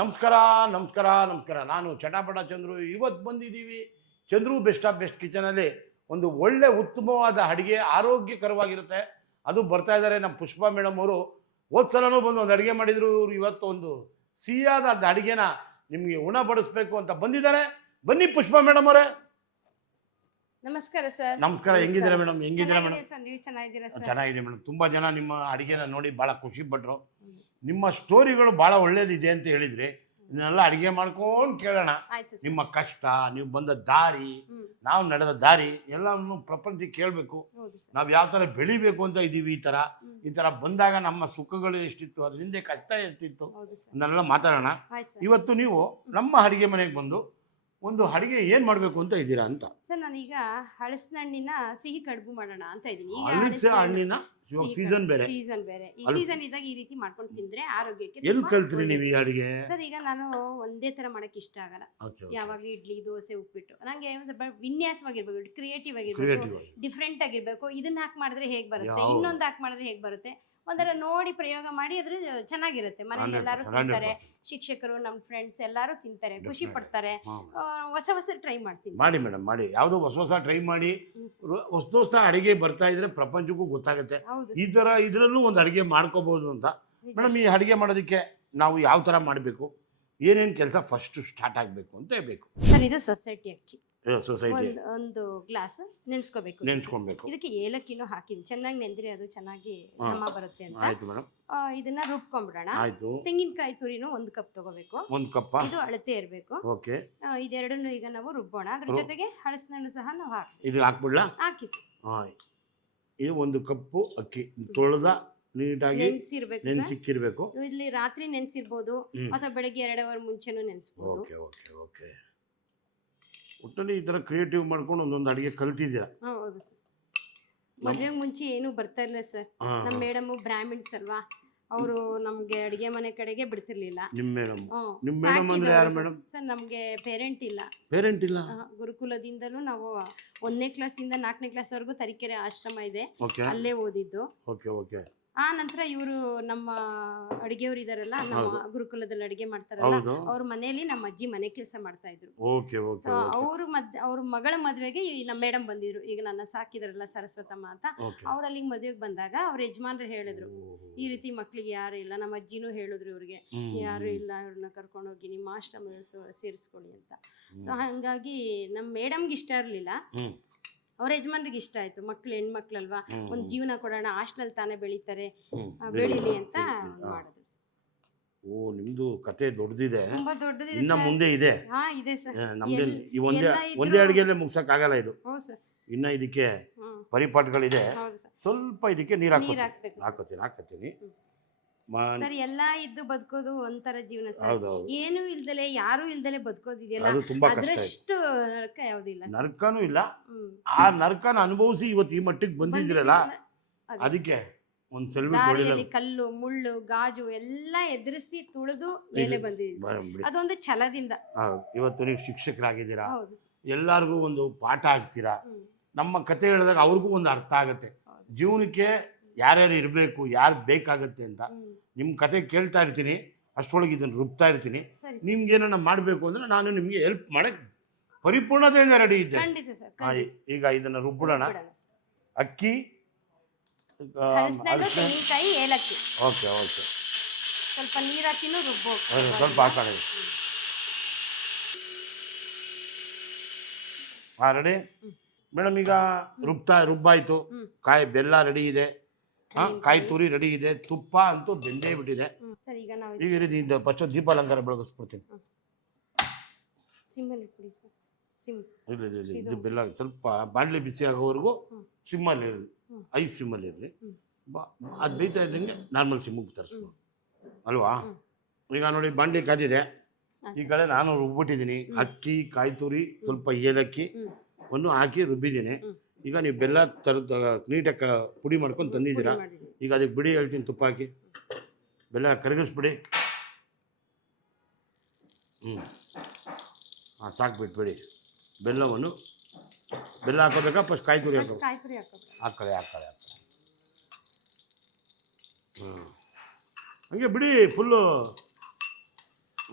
ನಮಸ್ಕಾರ ನಮಸ್ಕಾರ ನಮಸ್ಕಾರ. ನಾನು ಚಟಾಪಟ ಚಂದ್ರು. ಇವತ್ತು ಬಂದಿದ್ದೀವಿ ಚಂದ್ರು ಬೆಸ್ಟ್ ಆಫ್ ಬೆಸ್ಟ್ ಕಿಚನಲ್ಲಿ. ಒಂದು ಒಳ್ಳೆ ಉತ್ತಮವಾದ ಅಡುಗೆ, ಆರೋಗ್ಯಕರವಾಗಿರುತ್ತೆ. ಅದು ಬರ್ತಾ ಇದ್ದಾರೆ ನಮ್ಮ ಪುಷ್ಪಾ ಮೇಡಮ್ ಅವರು. ಹೋದ ಸಲನೂ ಬಂದು ಒಂದು ಅಡುಗೆ ಮಾಡಿದರು. ಇವರು ಇವತ್ತು ಒಂದು ಸಿಹಿಯಾದ ಅಡುಗೆನ ನಿಮಗೆ ಉಣಬಡಿಸ್ಬೇಕು ಅಂತ ಬಂದಿದ್ದಾರೆ. ಬನ್ನಿ ಪುಷ್ಪಾ ಮೇಡಮ್ ಅವರೇ. ನಮಸ್ಕಾರ ಸರ್. ನಮಸ್ಕಾರ. ಹೆಂಗಿದ್ದೀರಾ ಮೇಡಮ್? ಹೆಂಗಿದ್ದೀರಾ ಮೇಡಮ್? ನೀವು ಚೆನ್ನಾಗಿದ್ದೀರಾ ಸರ್? ಚೆನ್ನಾಗಿದೆ ಮೇಡಮ್. ತುಂಬ ಜನ ನಿಮ್ಮ ಅಡುಗೆನ ನೋಡಿ ಭಾಳ ಖುಷಿ ಪಟ್ಟರು. ನಿಮ್ಮ ಸ್ಟೋರಿಗಳು ಭಾಳ ಒಳ್ಳೇದಿದೆ ಅಂತ ಹೇಳಿದ್ರಿ. ಇದನ್ನೆಲ್ಲ ಅಡುಗೆ ಮಾಡ್ಕೊಂಡು ಕೇಳೋಣ. ನಿಮ್ಮ ಕಷ್ಟ, ನೀವು ಬಂದ ದಾರಿ, ನಾವು ನಡೆದ ದಾರಿ ಎಲ್ಲವನ್ನು ಪ್ರಪಂಚಕ್ಕೆ ಕೇಳಬೇಕು. ನಾವು ಯಾವ ಥರ ಬೆಳಿಬೇಕು ಅಂತ ಇದ್ದೀವಿ. ಈ ಥರ ಬಂದಾಗ ನಮ್ಮ ಸುಖಗಳು ಎಷ್ಟಿತ್ತು, ಅದ್ರ ಹಿಂದೆ ಕಷ್ಟ ಎಷ್ಟಿತ್ತು, ಅದನ್ನೆಲ್ಲ ಮಾತಾಡೋಣ. ಇವತ್ತು ನೀವು ನಮ್ಮ ಅಡುಗೆ ಮನೆಗೆ ಬಂದು ಒಂದು ಅಡುಗೆ ಏನು ಮಾಡಬೇಕು ಅಂತ ಇದ್ದೀರಾ ಅಂತ. ಸರ್ ನಾನೀಗ ಹಳಸಿನ ಹಣ್ಣಿನ ಸಿಹಿ ಕಡುಬು ಮಾಡೋಣ ಅಂತ ಇದ್ದೀನಿ. ಹಳಸಿನ ಹಣ್ಣಿನ ಸೀಸನ್ ಬೇರೆ. ಈ ಸೀಸನ್ ಇದ್ದಾಗ ಈ ರೀತಿ ಮಾಡ್ಕೊಂಡು ತಿಂದ್ರೆ ಆರೋಗ್ಯಕ್ಕೆ. ಎಲ್ಲಿ ಕಲ್ತ್ರಿ ನೀವು ಈ ಅಡುಗೆ? ಸರ್ ಈಗ ನಾನು ಒಂದೇ ತರ ಮಾಡಕ್ ಇಷ್ಟ ಆಗಲ್ಲ. ಯಾವಾಗ್ಲೂ ಇಡ್ಲಿ, ದೋಸೆ, ಉಪ್ಪಿಟ್ಟು. ನಂಗೆ ಸ್ವಲ್ಪ ವಿನ್ಯಾಸವಾಗಿರ್ಬೇಕು, ಕ್ರಿಯೇಟಿವ್ ಆಗಿರ್ಬೇಕು, ಡಿಫ್ರೆಂಟ್ ಆಗಿರ್ಬೇಕು. ಇದನ್ನ ಹಾಕಿ ಮಾಡಿದ್ರೆ ಹೇಗ್ ಬರುತ್ತೆ, ಇನ್ನೊಂದು ಹಾಕಿ ಮಾಡಿದ್ರೆ ಹೇಗ್ ಬರುತ್ತೆ, ಒಂದರ ನೋಡಿ ಪ್ರಯೋಗ ಮಾಡಿ ಅದ್ರ ಚೆನ್ನಾಗಿರುತ್ತೆ. ಮನೇಲಿ ಎಲ್ಲಾರು ತಿಂತಾರೆ, ಶಿಕ್ಷಕರು, ನಮ್ಮ ಫ್ರೆಂಡ್ಸ್ ಎಲ್ಲಾರು ತಿಂತಾರೆ, ಖುಷಿ ಪಡ್ತಾರೆ. ಹೊಸ ಹೊಸ ಟ್ರೈ ಮಾಡ್ತೀನಿ. ಮಾಡಿ ಮೇಡಮ್, ಮಾಡಿ. ಯಾವುದೋ ಹೊಸ ಟ್ರೈ ಮಾಡಿ. ಹೊಸ ಅಡುಗೆ ಬರ್ತಾ ಇದ್ರೆ ಪ್ರಪಂಚಕ್ಕೂ ಗೊತ್ತಾಗುತ್ತೆ ಈ ತರ ಇದ್ರಲ್ಲೂ ಒಂದು ಅಡುಗೆ ಮಾಡ್ಕೋಬಹುದು ಅಂತ. ಮೇಡಮ್, ಈ ಅಡುಗೆ ಮಾಡೋದಕ್ಕೆ ನಾವು ಯಾವ ತರ ಮಾಡಬೇಕು, ಏನೇನು ಕೆಲಸ ಫಸ್ಟ್ ಸ್ಟಾರ್ಟ್ ಆಗಬೇಕು ಅಂತ ಬೇಕು ಸರ್. ಇದು ಸೊಸೈಟಿ ಅಕ್ಕಿ. ಸೊಸೈಟಿ ಒಂದು ಗ್ಲಾಸ್ ನೆನ್ಸ್ಕೊಬೇಕು. ಇದಕ್ಕೆ ಏಲಕ್ಕಿನೂ ಹಾಕಿದ್ದೀನಿ. ಚೆನ್ನಾಗಿ ನೆಂದ್ರೆ ಅದು ಚೆನ್ನಾಗಿ ಘಮ ಬರುತ್ತೆ ಅಂತ. ಆಯ್ತು ಮೇಡಮ್. ಇದನ್ನ ರುಬ್ಕೊಂಡ್ಬಿಡೋಣ. ಆಯ್ತು. ತೆಂಗಿನಕಾಯಿ ತುರಿನೂ 1 ಕಪ್ ತಗೋಬೇಕು. 1 ಕಪ್. ಇದು ಅಳತೆ ಇರಬೇಕು. ಓಕೆ. ಇದೆರಡನ್ನು ಈಗ ನಾವು ರುಬ್ಬೋಣ. ಅದ್ರ ಜೊತೆಗೆ ಹಳಸಿನ ಹಣ್ಣು ಸಹ ನಾವು ಇದು ಹಾಕ್ಬಿಡ್ಲಾ? ಹಾಕಿ ಸರ್. ಇದು 1 ಕಪ್ಪು ಅಕ್ಕಿ ತೊಳೆದ ನೀಟಾಗಿ ನೆನ್ಸಿಕ್ಕಿರ್ಬೇಕು. ಇಲ್ಲಿ ರಾತ್ರಿ ನೆನ್ಸಿರ್ಬೋದು ಅಥವಾ ಬೆಳಗ್ಗೆ 2 ಅವರ್ ಮುಂಚೆನೂ ನೆನ್ಸ್ಬೋದು. Okay okay okay. ಒಟ್ಟಲ್ಲಿ ಈ ಥರ ಕ್ರಿಯೇಟಿವ್ ಮಾಡ್ಕೊಂಡು ಒಂದೊಂದು ಅಡುಗೆ ಕಲ್ತಿದ್ದೀರಾ? ಹೌದು ಸರ್. ಮದುವೆಗೆ ಮುಂಚೆ ಏನೂ ಬರ್ತಾ ಇಲ್ಲ ಸರ್. ನಮ್ಮ ಮೇಡಮ್ ಬ್ರಾಹ್ಮಿಣ್ಸ್ ಅಲ್ವಾ, ಅವರು ನಮ್ಗೆ ಅಡಿಗೆ ಮನೆ ಕಡೆಗೆ ಬಿಡ್ತಿರ್ಲಿಲ್ಲ. ನಿಮ್ಮ ಮೇಡಮ್ ಅಂದ್ರೆ ಯಾರು ಮೇಡಮ್? ಸರ್ ನಮ್ಗೆ ಪೇರೆಂಟ್ ಇಲ್ಲ. ಗುರುಕುಲದಿಂದಲೂ ನಾವು 1ನೇ ಕ್ಲಾಸಿಂದ 4ನೇ ಕ್ಲಾಸ್ ವರೆಗೂ ತರೀಕೆರೆ ಆಶ್ರಮ ಇದೆ, ಅಲ್ಲೇ ಓದಿದ್ದು. ಆ ನಂತರ ಇವರು ನಮ್ಮ ಅಡಿಗೆಯವರು ಇದಾರಲ್ಲ, ನಮ್ಮ ಗುರುಕುಲದಲ್ಲಿ ಅಡಿಗೆ ಮಾಡ್ತಾರಲ್ಲ, ಅವ್ರ ಮನೆಯಲ್ಲಿ ನಮ್ಮ ಅಜ್ಜಿ ಮನೆ ಕೆಲಸ ಮಾಡ್ತಾ ಇದ್ರು. ಅವ್ರ ಮಗಳ ಮದ್ವೆಗೆ ನಮ್ಮ ಮೇಡಮ್ ಬಂದಿದ್ರು. ಈಗ ನನ್ನ ಸಾಕಿದ್ರಲ್ಲ ಸರಸ್ವತಮ್ಮ ಅಂತ, ಅವ್ರ ಅಲ್ಲಿಗೆ ಮದ್ವೆಗೆ ಬಂದಾಗ ಅವ್ರ ಯಜಮಾನ್ರು ಹೇಳಿದ್ರು, ಈ ರೀತಿ ಮಕ್ಳಿಗೆ ಯಾರು ಇಲ್ಲ. ನಮ್ಮ ಅಜ್ಜಿನೂ ಹೇಳಿದ್ರು ಇವ್ರಿಗೆ, ಯಾರು ಇಲ್ಲ, ಇವ್ರನ್ನ ಕರ್ಕೊಂಡೋಗಿ ನಿಮ್ಮ ಆಶ್ರಮದಲ್ಲಿ ಸೇರಿಸ್ಕೊಳ್ಳಿ ಅಂತ. ಸೊ ಹಂಗಾಗಿ ನಮ್ಮ ಮೇಡಮ್ಗೆ ಇಷ್ಟ ಇರ್ಲಿಲ್ಲ, ಅವ್ರ ಯಜಮಾನ್ರಿಗೆ ಇಷ್ಟ ಆಯ್ತು. ಮಕ್ಳು ಹೆಣ್ಮಕ್ಳಲ್ವಾ, ಒಂದು ಜೀವನ ಕೊಡೋಣ, ಹಾಸ್ಟೆಲ್ ತಾನೇ ಬೆಳೀತಾರೆ, ಬೆಳೀಲಿ ಅಂತ ಮಾಡಿದ್ರು. ಓ, ನಿಮ್ದು ಕತೆ ದೊಡ್ಡದಿದೆ, ತುಂಬಾ ದೊಡ್ಡದಿದೆ. ಇನ್ನ ಮುಂದೆ ಇದೆ. ಇದೆ ಸರ್. ನಮ್ದು ಒಂದೇ ಅಡಿಗೆಯಲ್ಲೇ ಮುಗ್ಸಕ್ ಆಗಲ್ಲ ಇದು. ಇನ್ನ ಇದಕ್ಕೆ ಪರಿಪಾಠಗಳಿದೆ. ಸ್ವಲ್ಪ ಇದಕ್ಕೆ ನೀರು ಹಾಕೋತೀನಿ. ಸರ್ ಎಲ್ಲ ಇದ್ದು ಬದುಕೋದು ಒಂಥರ ಜೀವನ ಸರ್. ಏನು ಇಲ್ದಲೆ, ಯಾರು ಇಲ್ದಲೆ ಬದುಕೋದಿದೆಯಲ್ಲ, ಅದ್ರಷ್ಟು ನರಕ ಯಾವುದಿಲ್ಲ. ನರಕನೂ ಇಲ್ಲ. ಆ ನರಕನ ಅನುಭವಿಸಿ ಇವತ್ತು ಈ ಮಟ್ಟಿಗೆ ಬಂದಿದ್ದೀರಲ್ಲ, ಅದಕ್ಕೆ ಒಂದು ಸೆಲ್ವಿ. ಕಲ್ಲು, ಮುಳ್ಳು, ಗಾಜು ಎಲ್ಲ ಎದುರಿಸಿ ತುಳಿದು ಮೇಲೆ ಬಂದಿದ್ದೀವಿ. ಅದೊಂದು ಛಲದಿಂದ ಇವತ್ತು ನೀವು ಶಿಕ್ಷಕರಾಗಿದ್ದೀರಾ, ಎಲ್ಲರಿಗೂ ಒಂದು ಪಾಠ ಆಗ್ತೀರಾ. ನಮ್ಮ ಕತೆ ಹೇಳಿದಾಗ ಅವ್ರಿಗೂ ಒಂದು ಅರ್ಥ ಆಗುತ್ತೆ, ಜೀವನಕ್ಕೆ ಯಾರ್ಯಾರು ಇರಬೇಕು, ಯಾರು ಬೇಕಾಗತ್ತೆ ಅಂತ. ನಿಮ್ಮ ಕತೆ ಕೇಳ್ತಾ ಇರ್ತೀನಿ, ಅಷ್ಟರೊಳಗೆ ಇದನ್ನು ರುಬ್ತಾ ಇರ್ತೀನಿ. ನಿಮ್ಗೆ ಏನಾರ ಮಾಡಬೇಕು ಅಂದ್ರೆ ನಾನು ನಿಮ್ಗೆ ಹೆಲ್ಪ್ ಮಾಡಕ್ ಪರಿಪೂರ್ಣತೆಯಿಂದ ರೆಡಿ ಇದ್ದೆ. ಈಗ ಇದನ್ನ ರುಬ್ಬಿಡೋಣ. ಅಕ್ಕಿ, ಏಲಕ್ಕಿ. Okay okay. ಸ್ವಲ್ಪ ನೀರು ಹಾಕಿನೂ ರುಬ್ಬೋದು. ಸ್ವಲ್ಪ ಹಾಕೋಣ. Ready madam. ಈಗ ರುಬ್ಬಾಯ್ತು. ಬೆಲ್ಲ ರೆಡಿ ಇದೆ, ಕಾಯಿ ತುರಿ ರೆಡಿ ಇದೆ, ತುಪ್ಪ ಅಂತೂ ಬೆಂದೇ ಬಿಟ್ಟಿದೆ. ಈಗ ರೀತಿ ಫಸ್ಟ್ ದೀಪ ಅಲಂಕಾರ ಬೆಳಗಿಸ್ಬಿಡ್ತೀನಿ. ಇದು ಬೆಲ್ಲ ಸ್ವಲ್ಪ ಬಾಣಲೆ ಬಿಸಿ ಆಗೋವರೆಗೂ ಸಿಮ್ಮಲ್ಲಿ ಇರಲಿ, 5 ಸಿಮ್ಮಲ್ಲಿ ಇರಲಿ. ಅದು ಬೇಯ್ತಾ ಇದ್ದಂಗೆ ನಾರ್ಮಲ್ ಸಿಮ್ಮಿಗೆ ತರಿಸ್ಬೋದು ಅಲ್ವಾ? ಈಗ ನೋಡಿ ಬಾಣಲೆ ಕಾದಿದೆ. ಈ ಕಡೆ ನಾನು ರುಬ್ಬಿಟ್ಟಿದ್ದೀನಿ. ಅಕ್ಕಿ, ಕಾಯಿ ತುರಿ, ಸ್ವಲ್ಪ ಏಲಕ್ಕಿ ಒಂದು ಹಾಕಿ ರುಬ್ಬಿದ್ದೀನಿ. ಈಗ ನೀವು ಬೆಲ್ಲ ನೀಟಾಗಿ ಪುಡಿ ಮಾಡ್ಕೊಂಡು ತಂದಿದ್ದೀರಾ. ಈಗ ಅದಕ್ಕೆ ಬಿಡಿ ಹೇಳ್ತೀನಿ, ತುಪ್ಪ ಹಾಕಿ ಬೆಲ್ಲ ಕರಗಿಸ್ಬಿಡಿ. ಸಾಕು, ಬಿಟ್ಬಿಡಿ. ಬೆಲ್ಲ ಹಾಕೋಬೇಕಾ ಫಸ್ಟ್ ಕಾಯಿ ತುರಿ ಹಾಕೊಳ್ಳಿ. ಹಂಗೆ ಬಿಡಿ ಫುಲ್ಲು.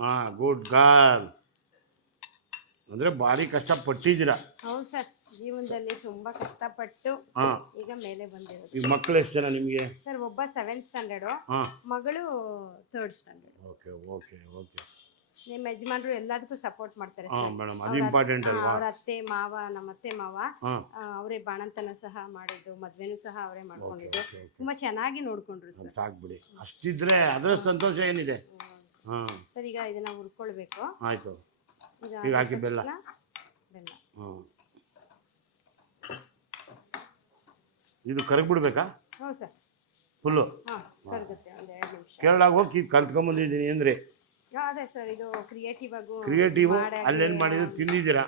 ಹಾಂ, ಗುಡ್ ಗರ್ಲ್. ಅಂದರೆ ಭಾರಿ ಕಷ್ಟಪಟ್ಟಿದ್ದೀರಾ. ಹೌದು ಸರ್, ಜೀವನದಲ್ಲಿ ತುಂಬಾ ಕಷ್ಟಪಟ್ಟು ಹಾಂ, ಈಗ ಮೇಲೆ ಬಂದಿರೋದು. ಈಗ ಮಕ್ಕಳು ಎಷ್ಟು ಜನ ನಿಮಗೆ? ಸರ್ ಒಬ್ಬ 7th ಸ್ಟ್ಯಾಂಡರ್ಡು, ಹಾಂ, ಮಗಳು 3rd standard. Okay okay okay. ನಿಮ್ಮ ಯಜಮಾನ್ರು ಎಲ್ಲದಕ್ಕೂ ಸಪೋರ್ಟ್ ಮಾಡ್ತಾರೆ ಹಾಂ ಸರ್. ಮೇಡಮ್, ಅದು ಇಂಪಾರ್ಟೆಂಟ್ ಅಲ್ವಾ? ಅವ್ರ ಅತ್ತೆ ಮಾವ, ನಮ್ಮ ಅತ್ತೆ ಮಾವ ಹಾಂ, ಅವರೇ ಬಾಣಂತನ ಸಹ ಮಾಡಿದ್ದು, ಮದ್ವೆನೂ ಸಹ ಅವರೇ ಮಾಡ್ಕೊಂಡಿದ್ದು. Okay okay. ತುಂಬಾ ಚೆನ್ನಾಗಿ ನೋಡ್ಕೊಂಡ್ರು ಸರ್. ಸಾಕ್ಬಿಡಿ, ಅಷ್ಟಿದ್ರೆ ಅದರ ಸಂತೋಷ ಏನಿದೆ. ಹಾಂ, ಸರ್ ಈಗ ಇದನ್ನ ಹುರ್ಕೊಳ್ಬೇಕು. ಆಯಿತು. ಈಗ ಹಾಕಿ ಬೆಲ್ಲ. ಬೆಲ್ಲ ಹಾಂ, ಇದು ಕರಗ್ಬಿಡ್ಬೇಕಾ? ಹೌದು ಸರ್. ಫುಲ್ಲು ಹಾಂ, ಕರಗುತ್ತೆ ಒಂದು 2 ನಿಮಿಷ. ಕೇರಳಾಗ ಹೋಗಿ ಕಲ್ತ್ಕೊಂಬಂದಿದ್ದೀನಿ ಅಂದರೆ ಅದೇ ಸರ್, ಇದು ಕ್ರಿಯೇಟಿವ್ ಆಗಿ ಕ್ರಿಯೇಟಿವ್ ಅಲ್ಲೇನು ಮಾಡಿದ್ರು ತಿಂದಿದ್ದೀರಾ.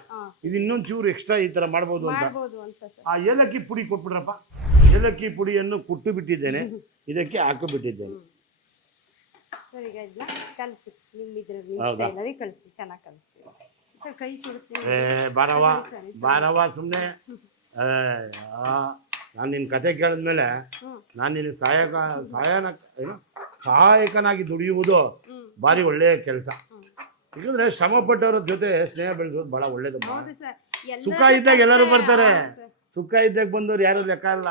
ಇದು ಇನ್ನೊಂದು ಚೂರು ಎಕ್ಸ್ಟ್ರಾ ಈ ಥರ ಮಾಡ್ಬೋದು ಅಂತ. ಮಾಡ್ಬೋದು ಅಂತ ಸರ್. ಆ ಏಲಕ್ಕಿ ಪುಡಿ ಕೊಟ್ಬಿಡ್ರಪ್ಪ. ಏಲಕ್ಕಿ ಪುಡಿಯನ್ನು ಕುಟ್ಟು ಬಿಟ್ಟಿದ್ದೇನೆ, ಇದಕ್ಕೆ ಹಾಕಿಬಿಟ್ಟಿದ್ದೇನೆ. ಸರ್ ಈಗ ಇದನ್ನ ಕಲಸಿ, ನಿಮ್ಮ ಸ್ಟೈಲಲ್ಲಿ ಕಲಿಸಿ, ಚೆನ್ನಾಗಿ ಕಲಿಸ್ತೀವಿ ಸರ್. ಕೈ ಸುಡುತ್ತೀವಿ. ಬಾರವ ಬಾರವ, ಸುಮ್ಮನೆ ನಾನು ನಿನ್ನ ಕತೆ ಕೇಳಿದ್ಮೇಲೆ ನಾನು ನಿನಗೆ ಸಹಾಯಕನಾಗಿ ದುಡಿಯುವುದು ಭಾರಿ ಒಳ್ಳೆಯ ಕೆಲಸ. ಯಾಕಂದ್ರೆ ಶ್ರಮ ಪಟ್ಟವ್ರ ಜೊತೆ ಸ್ನೇಹ ಬೆಳೆಸೋದು ಬಹಳ ಒಳ್ಳೇದು. ಸುಖ ಇದ್ದಾಗ ಎಲ್ಲರೂ ಬರ್ತಾರೆ, ಸುಖ ಇದ್ದಾಗ ಬಂದವ್ರು ಯಾರು ಲೆಕ್ಕ ಅಲ್ಲ,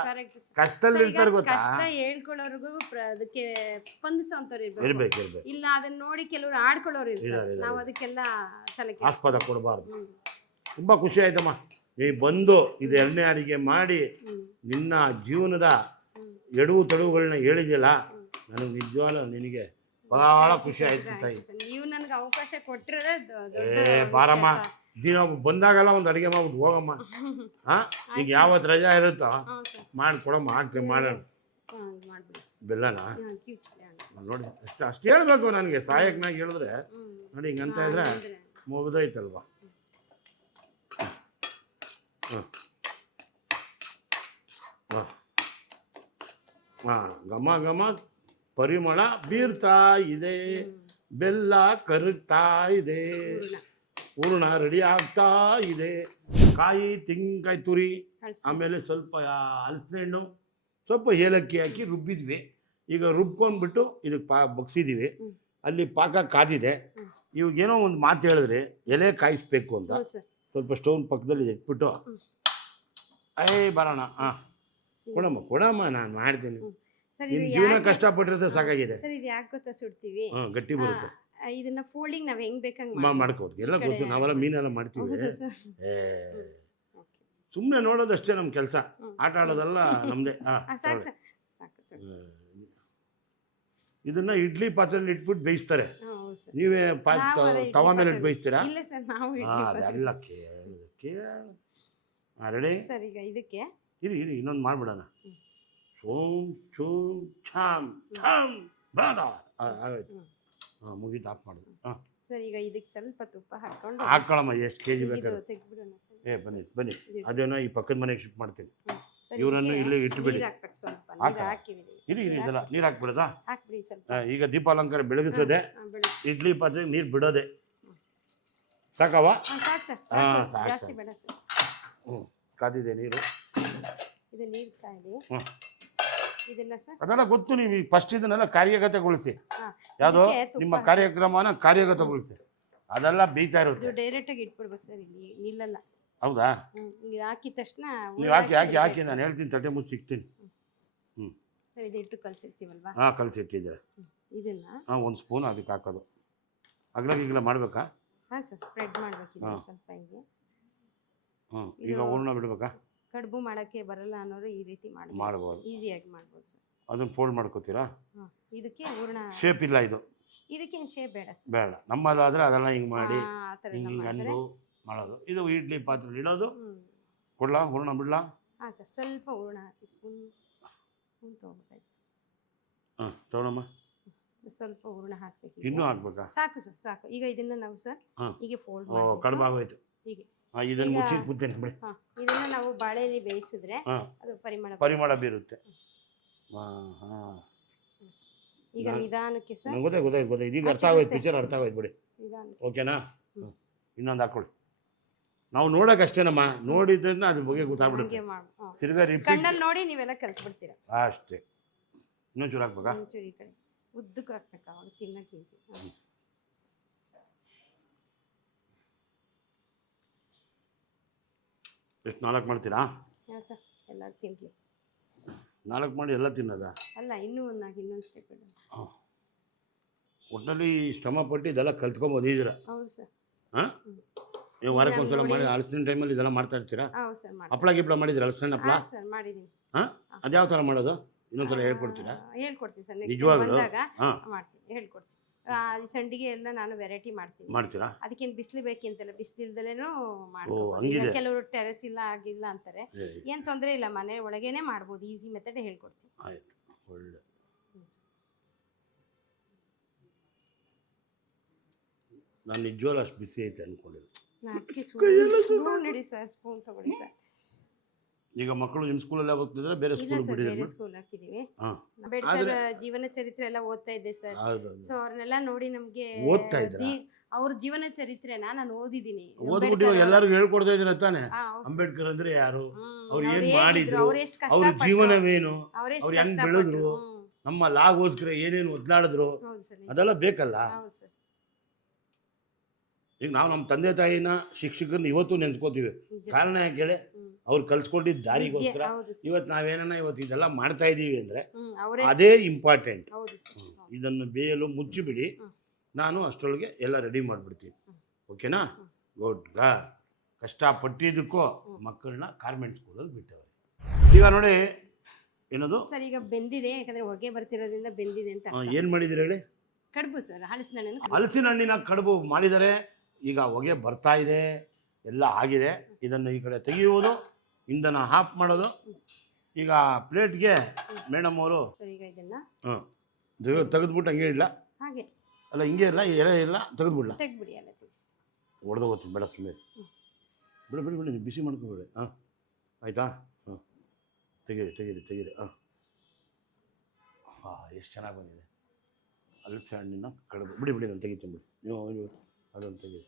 ಕಷ್ಟದಲ್ಲಿ ಇರ್ತಾರೆ ಗೊತ್ತಾ. ಕಷ್ಟ ಹೇಳ್ಕೊಳ್ಳೋರ್ಗು ಅದಕ್ಕೆ ಸ್ಪಂದಿಸೋಂಥವ್ರು ಇರ್ಬೇಕು. ಇಲ್ಲ ಅದನ್ನ ನೋಡಿ ಕೆಲವರು ಆಡ್ಕೊಳ್ಳೋರು ಇರ್ತಾರೆ. ನಾವು ಅದಕ್ಕೆಲ್ಲ ಆಸ್ಪದ ಕೊಡಬಾರ್ದು. ತುಂಬಾ ಖುಷಿ ಆಯ್ತಮ್ಮ, ನೀ ಬಂದು ಇದು 2ನೇ ಅಡಿಗೆ ಮಾಡಿ ನಿನ್ನ ಜೀವನದ ಎಡವು ತಡವುಗಳನ್ನ ಹೇಳಿದ್ಯಲ್ಲ, ನನಗೆ ನಿಜವಾಗ್ಲೂ ನಿನಗೆ ಬಹಳ ಖುಷಿ ಆಯ್ತು ತಾಯಿ. ನೀವು ನನಗೆ ಅವಕಾಶ ಕೊಟ್ಟಿರೋದೇ ಬಾರಮ್ಮ, ದಿನ ಬಂದಾಗೆಲ್ಲ ಒಂದು ಅಡುಗೆ ಮಾಡ್ಬಿಟ್ಟು ಹೋಗಮ್ಮ. ಹಾಂ, ಈಗ ಯಾವತ್ತು ರಜಾ ಇರುತ್ತೋ ಮಾಡಿಕೊಡಮ್ಮ, ಹಾಕಿ ಮಾಡೋಣ. ಬೆಲ್ಲನ ನೋಡಿ, ಅಷ್ಟು ಹೇಳ್ಬೇಕು ನನಗೆ, ಸಹಾಯಕನಾಗಿ ಹೇಳಿದ್ರೆ ನೋಡಿ ಹಿಂಗಂತ ಇದ್ರೆ ಮುಗಿದೈತಲ್ವ. ಹಾಂ, ಘಮ ಘಮ ಪರಿಮಳ ಬೀರ್ತಾ ಇದೆ, ಬೆಲ್ಲ ಕರಗ್ತಾ ಇದೆ, ಹೂರ್ಣ ರೆಡಿ ಆಗ್ತಾ ಇದೆ. ಕಾಯಿ, ತೆಂಗಿನಕಾಯಿ ತುರಿ, ಆಮೇಲೆ ಸ್ವಲ್ಪ ಹಲಸಿನ ಹಣ್ಣು, ಸ್ವಲ್ಪ ಏಲಕ್ಕಿ ಹಾಕಿ ರುಬ್ಬಿದ್ವಿ. ಈಗ ರುಬ್ಕೊಂಡ್ಬಿಟ್ಟು ಇದಕ್ಕೆ ಬಗ್ಸಿದ್ದೀವಿ. ಅಲ್ಲಿ ಪಾಕ ಕಾದಿದೆ. ಇವಾಗೇನೋ ಒಂದು ಮಾತು ಹೇಳಿದ್ರೆ ಎಲೆ ಕಾಯಿಸ್ಬೇಕು ಅಂತ ಸ್ವಲ್ಪ ಸ್ಟೌನ್ ಪಕ್ಕದಲ್ಲಿ ಇಟ್ಬಿಟ್ಟು ಬರೋಣ. ಹಾಂ, ಕೊಡಮ್ಮ ನಾನು ಮಾಡ್ತೀನಿ. ನಿನ್ನ ಜೀವನ ಕಷ್ಟಪಟ್ಟಿರೋದು ಸಾಕಾಗಿದೆ. ಸರ್ ಇದು ಯಾಕೆ ಗೊತ್ತಾ ಸುಡ್ತೀವಿ? ಗಟ್ಟಿ ಬರುತ್ತೆ. ಇದನ್ನ ಫೋಲ್ಡಿಂಗ್ ನಾವು ಹೆಂಗ್ ಬೇಕಂಗ್ ಮಾಡ್ಕೋದು, ಎಲ್ಲ ಗೊತ್ತು, ನಾವೆಲ್ಲ ಮೀನೆಲ್ಲ ಮಾಡ್ತೀವಿ. ಸುಮ್ಮನೆ ನೋಡೋದಷ್ಟೇ ನಮ್ಮ ಕೆಲಸ, ಆಟ ಆಡೋದಲ್ಲ ನಮ್ದೇ. ಇದನ್ನ ಇಡ್ಲಿ ಪಾತ್ರೆಯಲ್ಲಿ ಇಟ್ಬಿಟ್ಟು ಬೇಯಿಸ್ತಾರೆ. ನೀವೇ ತವಾ ಮೇಲೆ ಇಟ್ಟು ಬೇಯಿಸ್ತೀರಾ? ಎಲ್ಲ ರೆಡಿ ಸರ್. ಈಗ ಇದಕ್ಕೆ ಇರಿ ಇನ್ನೊಂದು ಮಾಡ್ಬಿಡೋಣ. ಸೋಮ್ ಚೂಮ್ ಛಾಮ್ ಛಾಮ್ ಬಾದ ಆಗೋಯ್ತು. ಹಾಂ, ಮುಗಿದು ಆಫ್ ಮಾಡೋದು. ಹಾಂ ಸರ್, ಈಗ ಇದಕ್ಕೆ ಸ್ವಲ್ಪ ತುಪ್ಪ ಹಾಕೊಳ್ಳಮ್ಮ, ಎಷ್ಟು ಕೆಜಿ ಬೇಕಾದ್ರೆ. ಬನ್ನಿ ಅದೇನೋ ಈ ಪಕ್ಕದ ಮನೆಗೆ ಶಿಫ್ಟ್ ಮಾಡ್ತೀನಿ. ಇವರನ್ನು ಇಲ್ಲಿ ಇಟ್ಟುಬಿಡಿ. ಇರಿ ಇದೆಲ್ಲ ನೀರು ಹಾಕ್ಬಿಡೋದಾ? ಈಗ ದೀಪಾಲಂಕಾರ ಬೆಳಗಿಸೋದೆ, ಇಡ್ಲಿ ಪಾತ್ರೆ ನೀರು ಬಿಡೋದೆ. ಸಾಕವಾ? ಹಾಂ, ಸಾಕು. ಹ್ಞೂ, ಕಾದಿದೆ ನೀರು. ಅದೆಲ್ಲ ಗೊತ್ತು. ನೀವು ಫಸ್ಟ್ ಇದನ್ನೆಲ್ಲ ಕಾರ್ಯಗತಗೊಳಿಸಿ. ಯಾವುದೋ ನಿಮ್ಮ ಕಾರ್ಯಕ್ರಮನ ಕಾರ್ಯಗತಗೊಳಿಸಿ. ಅದೆಲ್ಲ ಬೇಯ್ತಾ ಇರುತ್ತೆ. ಡೈರೆಕ್ಟ್ ಆಗಿ ಇಟ್ಬಿಡ್ಬೇಕು ಸರ್, ಇಲ್ಲಿ ನಿಲ್ಲಲ್ಲ. ಹೌದಾ? ಹಾಕಿದ ತಕ್ಷಣ ನೀವು ಹಾಕಿ ನಾನು ಹೇಳ್ತೀನಿ, ತಟ್ಟೆ ಮುಚ್ಚಿ ಸಿಗ್ತೀನಿ. ಸರ್, ಇದು ಇಟ್ಟು ಕಲಸಿರ್ತೀವಲ್ವಾ? ಹಾಂ, ಕಲಸಿಟ್ಟಿದ್ದೀರಾ. ಇದನ್ನ ಒಂದು ಸ್ಪೂನ್ ಅದಕ್ಕೆ ಹಾಕೋದು. ಅಗ್ಲ ಮಾಡಬೇಕಾ? ಹಾಂ ಸರ್, ಸ್ಪ್ರೆಡ್ ಮಾಡಬೇಕು ಸ್ವಲ್ಪ ಹಿಂಗೆ. ಈಗ ಹೂರ್ಣ ಬಿಡಬೇಕಾ? ಕಡುಬು ಮಾಡೋಕ್ಕೆ ಬರಲ್ಲ ಅನ್ನೋರು ಈ ರೀತಿ ಮಾಡ್ಬೋದು, ಈಸಿಯಾಗಿ ಮಾಡ್ಬೋದು ಸರ್. ಅದನ್ನು ಫೋಲ್ಡ್ ಮಾಡ್ಕೋತೀರಾ? ಇದಕ್ಕೆ ಹೂರ್ಣ ಶೇಪ್ ಇಲ್ಲ, ಇದಕ್ಕೆ ಶೇಪ್ ಬೇಡ ಸರ್. ಬೇಡ. ನಮ್ಮಲ್ಲಾದರೆ ಅದೆಲ್ಲ ಹಿಂಗೆ ಮಾಡಿ ಹಿಂಗೆ ಅಂದು ಮಾಡೋದು. ಇದು ಇಡ್ಲಿ ಪಾತ್ರೆ ಇಡೋದು. ಕೊಡ್ಲಾ ಹೂರ್ಣ ಬಿಡ್ಲಾ? ಹಾಂ ಸರ್, ಸ್ವಲ್ಪ ಹೂರ್ಣ ಸ್ಪೂನ್ ತೊಗೊಬೇಕಾಯ್ತು. ಹಾಂ, ತೊಗೊಳಮ್ಮ. ಸ್ವಲ್ಪ ಹೂರ್ಣ ಹಾಕಬೇಕು. ಇನ್ನೂ ಹಾಕ್ಬೇಕಾ? ಸಾಕು ಸರ್, ಸಾಕು. ಈಗ ಇದನ್ನ ನಾವು ಸರ್ ಹೀಗೆ ಫೋಲ್ಡ್ ಕಡುಬು ಆಗೋಯ್ತು. ಹೀಗೆ ಇದನ್ನು ಮುಚ್ಚಿ ಕೂತೇನೆ ಬಿಡಿ. ಇದನ್ನ ನಾವು ಬಾಳೆಯಲ್ಲಿ ಬೇಯಿಸಿದ್ರೆ ಅದು ಪರಿಮಳ ಬೀರುತ್ತೆ. ಈಗ ನಿಧಾನಕ್ಕೆ ಸರ್. ಗೊತ್ತಾಯ್ತು. ಇದೀಗ ಅರ್ಥ ಆಗೋಯ್ತು, ಪಿಕ್ಚರ್ ಅರ್ಥ ಆಗೋಯ್ತು ಬಿಡಿ. ಓಕೆನಾ? ಇನ್ನೊಂದು ಹಾಕೊಳ್ಳಿ. ನಾವು ನೋಡೋಕಷ್ಟೇನಮ್ಮ, ನೋಡಿದ್ರಿಂದ ಅದ್ರ ಬಗ್ಗೆ ಗೊತ್ತಾಗ್ಬಿಡುತ್ತೆ. ತಿರ್ಗಾ ಕಣ್ಣಲ್ಲಿ ನೋಡಿ ನೀವೆಲ್ಲ ಕಲ್ತ್ಬಿಡ್ತೀರಾ ಅಷ್ಟೇ. ಇನ್ನೊಂದು ಚೂರು ಹಾಕ್ಬೇಕಾ? ಉದ್ದಕ್ಕೆ ಹಾಕ್ಬೇಕಾ? ಅವಾಗ ತಿನ್ನಕ್ಕೆ ಈಸಿ. ಎಷ್ಟು 4 ಮಾಡ್ತೀರಾ? ಹಾಂ ಸರ್, ಎಲ್ಲರೂ ತಿನ್ನಲಿ. 4 ಮಾಡಿ ಎಲ್ಲ ತಿನ್ನೋದಾ? ಅಲ್ಲ, ಇನ್ನೊಂದು ಸ್ಟೆಪ್ ಇದೆ. ಹಾಂ, ಒಟ್ಟಿನಲ್ಲಿ ಶ್ರಮ ಪಟ್ಟು ಇದೆಲ್ಲ ಕಲ್ತ್ಕೊಂಬಂದಿದ್ದೀರಾ? ಹೌದು ಸರ್. ಹಾಂ, ನೀವು ವಾರಕ್ಕೆ ಒಂದ್ಸಲ ಮಾಡಿ ಹಲಸಿನ ಟೈಮಲ್ಲಿ ಇದೆಲ್ಲ ಮಾಡ್ತಾ ಇರ್ತೀರಾ? ಹೌದು ಸರ್, ಮಾಡಿ. ಹಪ್ಪಳ ಗಿಪ್ಪಳ ಮಾಡಿದ್ದೀರಾ? ಹಲಸಿನ ಹಪ್ಪಳ? ಹಾಂ ಸರ್, ಮಾಡಿದ್ದೀನಿ. ಹಾಂ, ಅದು ಯಾವ ಥರ ಮಾಡೋದು ಇನ್ನೊಂದ್ಸಲ ಹೇಳ್ಕೊಡ್ತೀರಾ? ಹೇಳ್ಕೊಡ್ತೀನಿ ಸರ್, ನೆಕ್ಸ್ಟ್ ನಿಜವಾಗ್ಲೂ? ಬಂದಾಗ ಹಾಂ, ಮಾಡ್ತೀನಿ, ಹೇಳ್ಕೊಡ್ತೀನಿ. ಸಂಡಿಗೆ ಎಲ್ಲ ನಾನು ವೆರೈಟಿ ಮಾಡ್ತೀನಿ. ಮಾಡ್ತೀರಾ? ಅದಕ್ಕೇನು ಬಿಸಿಲು ಬೇಕಂತಲ್ಲ, ಬಿಸಿಲಿಲ್ದಲೇನು ಹಂಗಿದೆ. ಮಾಡ್ಬೋದು. ಕೆಲವರು ಟೆರೆಸ್ ಇಲ್ಲ, ಆಗಿಲ್ಲ ಅಂತಾರೆ. ಏ, ಏನು ತೊಂದರೆ ಇಲ್ಲ, ಮನೆ ಒಳಗೇನೆ ಮಾಡ್ಬೋದು. ಈಸಿ ಮೆಥಡ್ ಹೇಳ್ಕೊಡ್ತೀನಿ. ಆಯ್ತು, ಒಳ್ಳೆ. ನಾನು ನಿಜವಾಗ್ಲೂ ಅಷ್ಟು ಬಿಸಿ ಐತೆ ಅಂದ್ಕೊಂಡಿಲ್ಲ. ಅದಕ್ಕೆ ಸ್ಪೂನ್ ನಡಿ ಸರ್, ಸ್ಪೂನ್ ತಗೊಳ್ಳಿ ಸರ್. ಈಗ ಮಕ್ಕಳು ನಿಮ್ಮ ಸ್ಕೂಲಲ್ಲೇ ಓದ್ತಿದ್ರೆ ಬೇರೆ ಇಲ್ಲ ಸ್ಕೂಲ್ ಸರ್, ಬೇರೆ ಬಿಟ್ಟಿದ್ದೀರಾ? ಸ್ಕೂಲ್ ಹಾಕಿದೀವಿ. ಹಾಂ, ಅಂಬೇಡ್ಕರ್ ಜೀವನ ಚರಿತ್ರೆ ಎಲ್ಲ ಓದ್ತಾ ಇದ್ದೆ ಸರ್. ಹೌದು. ಸೊ ಅವ್ರನ್ನೆಲ್ಲ ನೋಡಿ ನಮ್ಗೆ ಓದ್ತಾ ಇದ್ರಾ? ಅವ್ರ ಜೀವನ ಚರಿತ್ರೆನ ನಾನು ಓದಿದ್ದೀನಿ. ಓದ್ಬಿಟ್ಟು ಇವಾಗ ಎಲ್ಲರಿಗೂ ಹೇಳ್ಕೊಡ್ತಾ ಇದ್ದೀರಾ ತಾನೆ? ಹಾ, ಹೌದು ಸರ್. ಅಂಬೇಡ್ಕರ್ ಅಂದ್ರೆ ಯಾರು, ಅವ್ರು ಅವ್ರು ಏನ್ ಹೇಗಿದ್ರು, ಮಾಡಿದ್ರು, ಅವ್ರು ಎಷ್ಟು ಅವ್ರ ಕಷ್ಟಪಟ್ರು, ಜೀವನವೇನು, ಅವ್ರೆಷ್ಟು ಅವ್ರು ಹೆಂಗ್ ಕಷ್ಟಪಟ್ರು. ಬೆಳೆದ್ರು, ನಮ್ಮ ಲಾಗೋಸ್ಕರ ಏನೇನು ಒದ್ದಾಡಿದ್ರು, ಹೌದು ಸರ್, ನಿಜ. ಅದೆಲ್ಲ ಬೇಕಲ್ಲ. ಹೌದು ಸರ್, ಈಗ ನಾವು ನಮ್ಮ ತಂದೆ ತಾಯಿನ ಶಿಕ್ಷಕರನ್ನ ಇವತ್ತು ನೆನ್ಸ್ಕೋತೀವಿ. ನಿಜ. ಕಾರಣ ಯಾಕೆ ಹೇಳಿ? ಅವ್ರು ಕಲ್ಸ್ಕೊಂಡಿದ್ದ ದಾರಿಗೋಸ್ಕರ ಹೌದು ಸರ್. ಇವತ್ತು ನಾವೇನ ಇವತ್ತು ಇದೆಲ್ಲ ಮಾಡ್ತಾ ಇದ್ದೀವಿ ಅಂದರೆ ಅವರೇ. ಅದೇ ಇಂಪಾರ್ಟೆಂಟ್. ಹೌದು ಸರ್, ಹೌದು. ಇದನ್ನು ಬೇಯಲು ಮುಚ್ಚಿಬಿಡಿ, ನಾನು ಅಷ್ಟರೊಳಗೆ ಎಲ್ಲ ರೆಡಿ ಮಾಡಿಬಿಡ್ತೀನಿ. ಓಕೆನಾ? ಗುಡ್ ಗಾ. ಕಷ್ಟಪಟ್ಟಿದ್ದಕ್ಕೂ ಮಕ್ಕಳನ್ನ ಕಾರ್ಮೆಂಟ್ ಸ್ಕೂಲಲ್ಲಿ ಬಿಟ್ಟವ್ರೆ. ಈಗ ನೋಡಿ ಏನದು ಸರ್, ಈಗ ಬೆಂದಿದೆ, ಯಾಕಂದ್ರೆ ಹೊಗೆ ಬರ್ತಿರೋದ್ರಿಂದ ಬೆಂದಿದೆ ಅಂತ. ಏನು ಮಾಡಿದಿರಿ ಹೇಳಿ? ಕಡುಬು ಸರ್, ಹಲಸಿನ ಹಣ್ಣನ್ನು ಹಲಸಿನ ಹಣ್ಣಿನ ಕಡುಬು ಮಾಡಿದರೆ. ಈಗ ಹೊಗೆ ಬರ್ತಾ ಇದೆ, ಎಲ್ಲ ಆಗಿದೆ. ಇದನ್ನು ಈ ಕಡೆ ತೆಗೆಯುವುದು, ಇಂಧನ ಆಫ್ ಮಾಡೋದು. ಈಗ ಪ್ಲೇಟ್ಗೆ ಮೇಡಮ್ ಅವರು ಸರ್, ಈಗ ಇದನ್ನ ತೆಗೆದ್ಬಿಟ್ಟು ಹಂಗೆ ಇಲ್ಲ, ಹಾಗೆ ಅಲ್ಲ ಹಿಂಗೆ ಇಲ್ಲ, ಎರೆ ಇಲ್ಲ, ತೆಗೆದ್ಬಿಡ್ಲ? ತೆಗ್ಬಿಡಿ, ಎಲ್ಲ ತೆಗ್ದು. ಹೊಡೆದೋಗುತ್ತೆ ಬೇಡ, ಸುಮ್ಮನೆ ಬಿಡಿ ಬಿಡಿ ಬಿಡಿ, ಬಿಸಿ ಮಾಡ್ಕೊಬೇಡಿ. ಹಾಂ, ಆಯಿತಾ? ಹಾಂ, ತೆಗೀರಿ ತೆಗೀರಿ ತೆಗೀರಿ. ಹಾಂ ಹಾಂ, ಎಷ್ಟು ಚೆನ್ನಾಗಿ ಬಂದಿದೆ ಹಲಸಿನ ಹಣ್ಣಿನ ಕಡುಬು. ಬಿಡಿ ಬಿಡಿ, ನಾನು ತೆಗಿತೀನಿ ಬಿಡಿ, ನೀವು ಅದನ್ನು ತೆಗೀರಿ.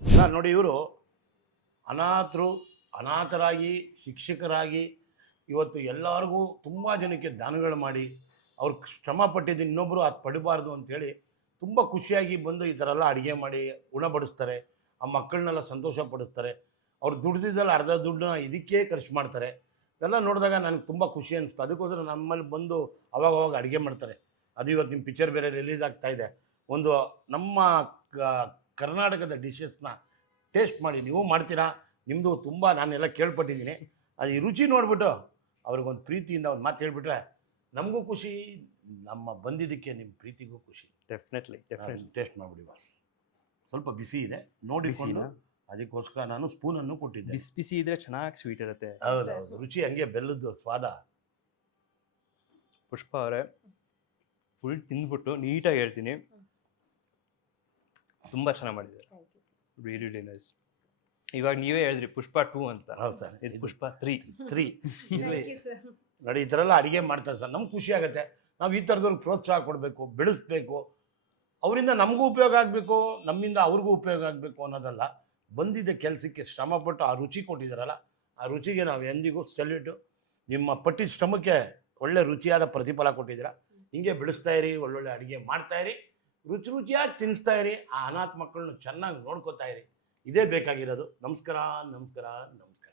ಸರ್ ನೋಡಿ, ಇವರು ಅನಾಥರಾಗಿ ಶಿಕ್ಷಕರಾಗಿ ಇವತ್ತು ಎಲ್ಲರಿಗೂ ತುಂಬ ಜನಕ್ಕೆ ದಾನಗಳು ಮಾಡಿ ಅವ್ರು ಶ್ರಮ ಪಟ್ಟಿದ್ದು ಇನ್ನೊಬ್ಬರು ಅದು ಪಡಿಬಾರ್ದು ಅಂಥೇಳಿ ತುಂಬ ಖುಷಿಯಾಗಿ ಬಂದು ಈ ಥರ ಎಲ್ಲ ಅಡುಗೆ ಮಾಡಿ ಉಣಬಡಿಸ್ತಾರೆ. ಆ ಮಕ್ಕಳನ್ನೆಲ್ಲ ಸಂತೋಷ ಪಡಿಸ್ತಾರೆ. ಅವ್ರು ದುಡ್ದಿದ್ದಲ್ಲ ಅರ್ಧ ದುಡ್ಡನ್ನ ಇದಕ್ಕೆ ಖರ್ಚು ಮಾಡ್ತಾರೆ. ಇದೆಲ್ಲ ನೋಡಿದಾಗ ನನಗೆ ತುಂಬ ಖುಷಿ ಅನಿಸ್ತು. ಅದಕ್ಕೋಸ್ಕರ ನಮ್ಮಲ್ಲಿ ಬಂದು ಅವಾಗವಾಗ ಅಡುಗೆ ಮಾಡ್ತಾರೆ. ಅದು ಇವತ್ತು ನಿಮ್ಮ ಪಿಕ್ಚರ್ ಬೇರೆ ರಿಲೀಸ್ ಆಗ್ತಾ ಇದೆ. ಒಂದು ನಮ್ಮ ಕರ್ನಾಟಕದ ಡಿಶಸ್ನ ಟೇಸ್ಟ್ ಮಾಡಿ. ನೀವು ಮಾಡ್ತೀರಾ? ನಿಮ್ಮದು ತುಂಬ ನಾನೆಲ್ಲ ಕೇಳ್ಪಟ್ಟಿದ್ದೀನಿ. ಅದು ಈ ರುಚಿ ನೋಡಿಬಿಟ್ಟು ಅವ್ರಿಗೊಂದು ಪ್ರೀತಿಯಿಂದ ಒಂದು ಮಾತು ಹೇಳ್ಬಿಟ್ರೆ ನಮಗೂ ಖುಷಿ, ನಮ್ಮ ಬಂದಿದ್ದಕ್ಕೆ ನಿಮ್ಮ ಪ್ರೀತಿಗೂ ಖುಷಿ. ಡೆಫಿನೆಟ್ಲಿ ಟೇಸ್ಟ್ ಮಾಡಿಬಿಡಿ ಬಾ. ಸ್ವಲ್ಪ ಬಿಸಿ ಇದೆ ನೋಡಿಕೊಂಡು, ಅದಕ್ಕೋಸ್ಕರ ನಾನು ಸ್ಪೂನನ್ನು ಕೊಟ್ಟಿದ್ದೆ. ಬಿಸಿ ಬಿಸಿ ಇದ್ರೆ ಚೆನ್ನಾಗಿ ಸ್ವೀಟ್ ಇರುತ್ತೆ. ಹೌದು ಹೌದು, ರುಚಿ ಹಂಗೆ ಬೆಲ್ಲದ್ದು ಸ್ವಾದ. ಪುಷ್ಪ ಅವರೇ, ಫುಲ್ ತಿಂದ್ಬಿಟ್ಟು ನೀಟಾಗಿ ಹೇಳ್ತೀನಿ, ತುಂಬ ಚೆನ್ನಾಗಿ ಮಾಡಿದ್ದಾರೆ. Really nice. ಇವಾಗ ನೀವೇ ಹೇಳಿದ್ರಿ ಪುಷ್ಪ 2 ಅಂತ. ಹೌದು ಸರ್, ಇದು ಪುಷ್ಪ 3. ನೋಡಿ, ಈ ಥರ ಎಲ್ಲ ಅಡುಗೆ ಮಾಡ್ತಾರೆ ಸರ್, ನಮ್ಗೆ ಖುಷಿ ಆಗುತ್ತೆ. ನಾವು ಈ ಥರದವ್ರಿಗೆ ಪ್ರೋತ್ಸಾಹ ಕೊಡಬೇಕು, ಬೆಳೆಸ್ಬೇಕು. ಅವರಿಂದ ನಮಗೂ ಉಪಯೋಗ ಆಗಬೇಕು, ನಮ್ಮಿಂದ ಅವ್ರಿಗೂ ಉಪಯೋಗ ಆಗಬೇಕು ಅನ್ನೋದಲ್ಲ. ಬಂದಿದ್ದ ಕೆಲಸಕ್ಕೆ ಶ್ರಮಪಟ್ಟು ಆ ರುಚಿ ಕೊಟ್ಟಿದ್ದಾರಲ್ಲ, ಆ ರುಚಿಗೆ ನಾವು ಎಂದಿಗೂ ಸೆಲ್ಯೂಟು. ನಿಮ್ಮ ಪಟ್ಟಿದ ಶ್ರಮಕ್ಕೆ ಒಳ್ಳೆ ರುಚಿಯಾದ ಪ್ರತಿಫಲ ಕೊಟ್ಟಿದ್ದೀರಾ. ಹಿಂಗೆ ಬೆಳೆಸ್ತಾ ಇರಿ, ಒಳ್ಳೊಳ್ಳೆ ಅಡುಗೆ ಮಾಡ್ತಾಯಿರಿ, ರುಚಿಯಾಗಿ ತಿನ್ನಿಸ್ತಾ ಇರಿ. ಆ ಅನಾಥ ಮಕ್ಕಳನ್ನ ಚೆನ್ನಾಗಿ ನೋಡ್ಕೋತಾ ಇರಿ. ಇದೇ ಬೇಕಾಗಿರೋದು. ನಮಸ್ಕಾರ ನಮಸ್ಕಾರ ನಮಸ್ಕಾರ.